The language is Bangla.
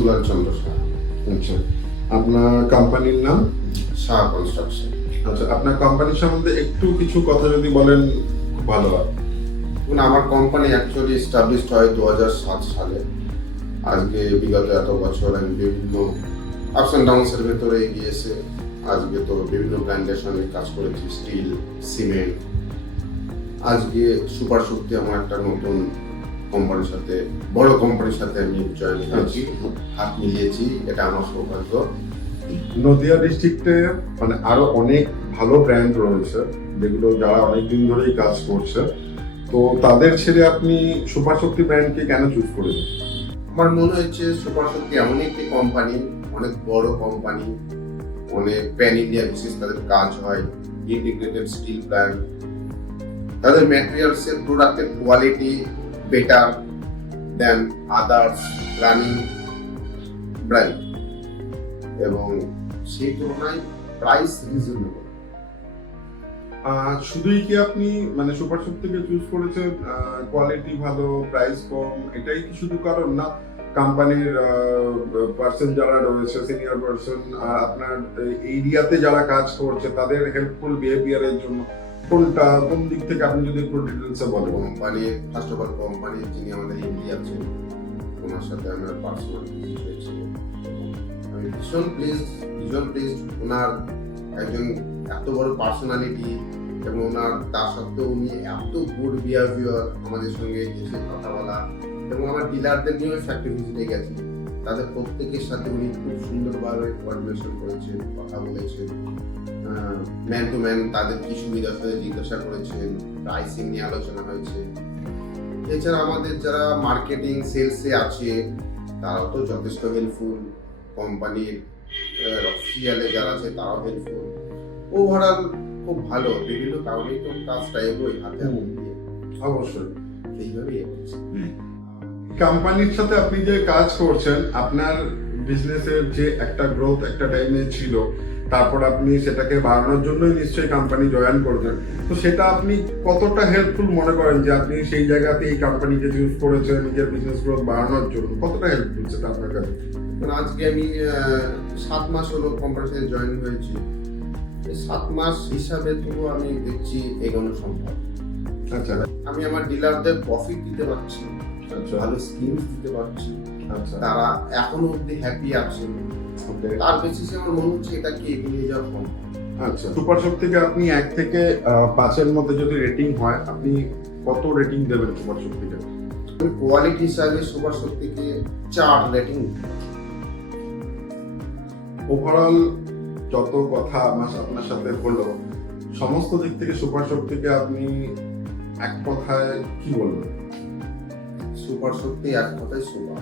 দুলাল চন্দ্র শাহ। আচ্ছা, আপনার কোম্পানির নাম? শাহ কনস্ট্রাকশন। আচ্ছা, আপনার কোম্পানির সম্বন্ধে একটু কিছু কথা যদি বলেন খুব ভালো হয়। আমার কোম্পানি অ্যাকচুয়ালি এস্টাবলিশড হয় 2007 সালে। আজকে বিগত এত বছর আমি বিভিন্ন আপস অ্যান্ড ডাউনসের ভেতরে গিয়েছে। আজকে তো বিভিন্ন ব্র্যান্ডের সঙ্গে কাজ করেছি, স্টিল, সিমেন্ট। আজকে সুপার শক্তি আমার একটা নতুন কোম্পানির সাথে, বড় কোম্পানির সাথে আমি জয়েন হয়েছি, হাত মিলিয়েছি। এটা আমার সৌভাগ্য। নদিয়া ডিস্ট্রিক্টে মানে আরো অনেক ভালো ব্র্যান্ড রয়েছে যেগুলো যারা অনেকদিন ধরেই কাজ করছে, তো তাদের ছেড়ে আপনি সুপার শক্তি ব্র্যান্ডকে কেন চুজ করেছেন? আমার মনে হচ্ছে সুপার শক্তি এমনই একটি কোম্পানি, অনেক বড় কোম্পানি, অনেক প্যান ইন্ডিয়া বেসিস তাদের কাজ হয়, ইন্টিগ্রেটেড স্টিল প্ল্যান্ট। তাদের ম্যাটেরিয়ালসের প্রোডাক্টের কোয়ালিটি বেটার দেন আদার্স রানিং ব্র্যান্ড, এবং সেই তুলনায় প্রাইস রিজনেবল। শুধুই কি আপনি মানে সুপার শক্তিকে চুজ করেছেন কোয়ালিটি ভালো, প্রাইস কম, এটাই কি শুধু কারণ, না কোম্পানির পার্সন যারা রয়েছে, সিনিয়র পার্সন, আপনার এরিয়াতে যারা কাজ করছে তাদের হেল্পফুল বিহেভিয়ারের জন্য, কোন দিক থেকে আপনি যদি একটু ডিটেলসে বলেন? কোম্পানির ফার্স্ট অফ অল কোম্পানির যিনি আমাদের এমডি আছেন, ওনার সাথে আমার পার্সোনাল ভিজিট হয়েছিল। আমি ভীষণ প্লিজড। ওনার একজন এত বড় পার্সোনালিটি, এবং ওনার তা সত্ত্বেও উনি এত গুড বিহেভিয়ার, আমাদের সঙ্গে এসে কথা বলা। এবং আমার ডিলারদের নিয়েও ফ্যাক্টরি ভিজিটে গেছি, তাদের প্রত্যেকের সাথে উনি খুব সুন্দরভাবে কোঅর্ডিনেশন করেছেন, কথা বলেছেন, ম্যান টু ম্যান তাদের কি সুবিধা সাথে জিজ্ঞাসা করেছেন, প্রাইসিং নিয়ে আলোচনা হয়েছে। এছাড়া আমাদের যারা মার্কেটিং সেলসে আছে তারাও তো যথেষ্ট হেল্পফুল, কোম্পানির অফিসিয়ালে যারা আছে তারাও হেল্পফুল। ওভারঅল খুব ভালো। বিভিন্ন কারণেই তো কাজটা এগোই হাতে হাত দিয়ে, অবশ্যই এইভাবেই এগোচ্ছে। কোম্পানির সাথে আপনি যে কাজ করছেন, আপনার বিজনেসের যে একটা গ্রোথ একটা টাইমে ছিল, তারপর আপনি সেটাকে বাড়ানোর জন্যই নিশ্চয়ই কোম্পানি জয়েন করবেন, তো সেটা আপনি কতটা হেল্পফুল মনে করেন যে আপনি সেই জায়গাতে এই কোম্পানিকে চুজ করেছেন নিজের বিজনেস গ্রোথ বাড়ানোর জন্য? কতটা হেল্পফুল সেটা আপনার কাছে? আজকে আমি 7 মাস হলো কোম্পানির সাথে জয়েন হয়েছি। এই 7 মাস হিসাবে তো আমি দেখছি এগোনো সম্ভব। আচ্ছা, আমি আমার ডিলারদের প্রফিট দিতে পারছি, আচ্ছা, ভালো স্কিমস দিতে পারছি, আচ্ছা, তারা এখনো অব্দি হ্যাপি আছেন। ওকে, তার বেসিসে আমার মনে হচ্ছে এটাকে এগিয়ে নিয়ে যাওয়া সম্ভব। আচ্ছা। সুপার শক্তিকে আপনি 1 থেকে 5-এর মধ্যে যদি রেটিং হয়, আপনি কত রেটিং দেবেন সুপার শক্তিকে? আমি কোয়ালিটি হিসাবে সুপার শক্তিকে 4 রেটিং। ওভারঅল যত কথা আপনার সাথে হলো, সমস্ত দিক থেকে সুপার শক্তিকে আপনি এক কথায় কি বলবেন? সুপার শক্তি এক কথায় সুপার।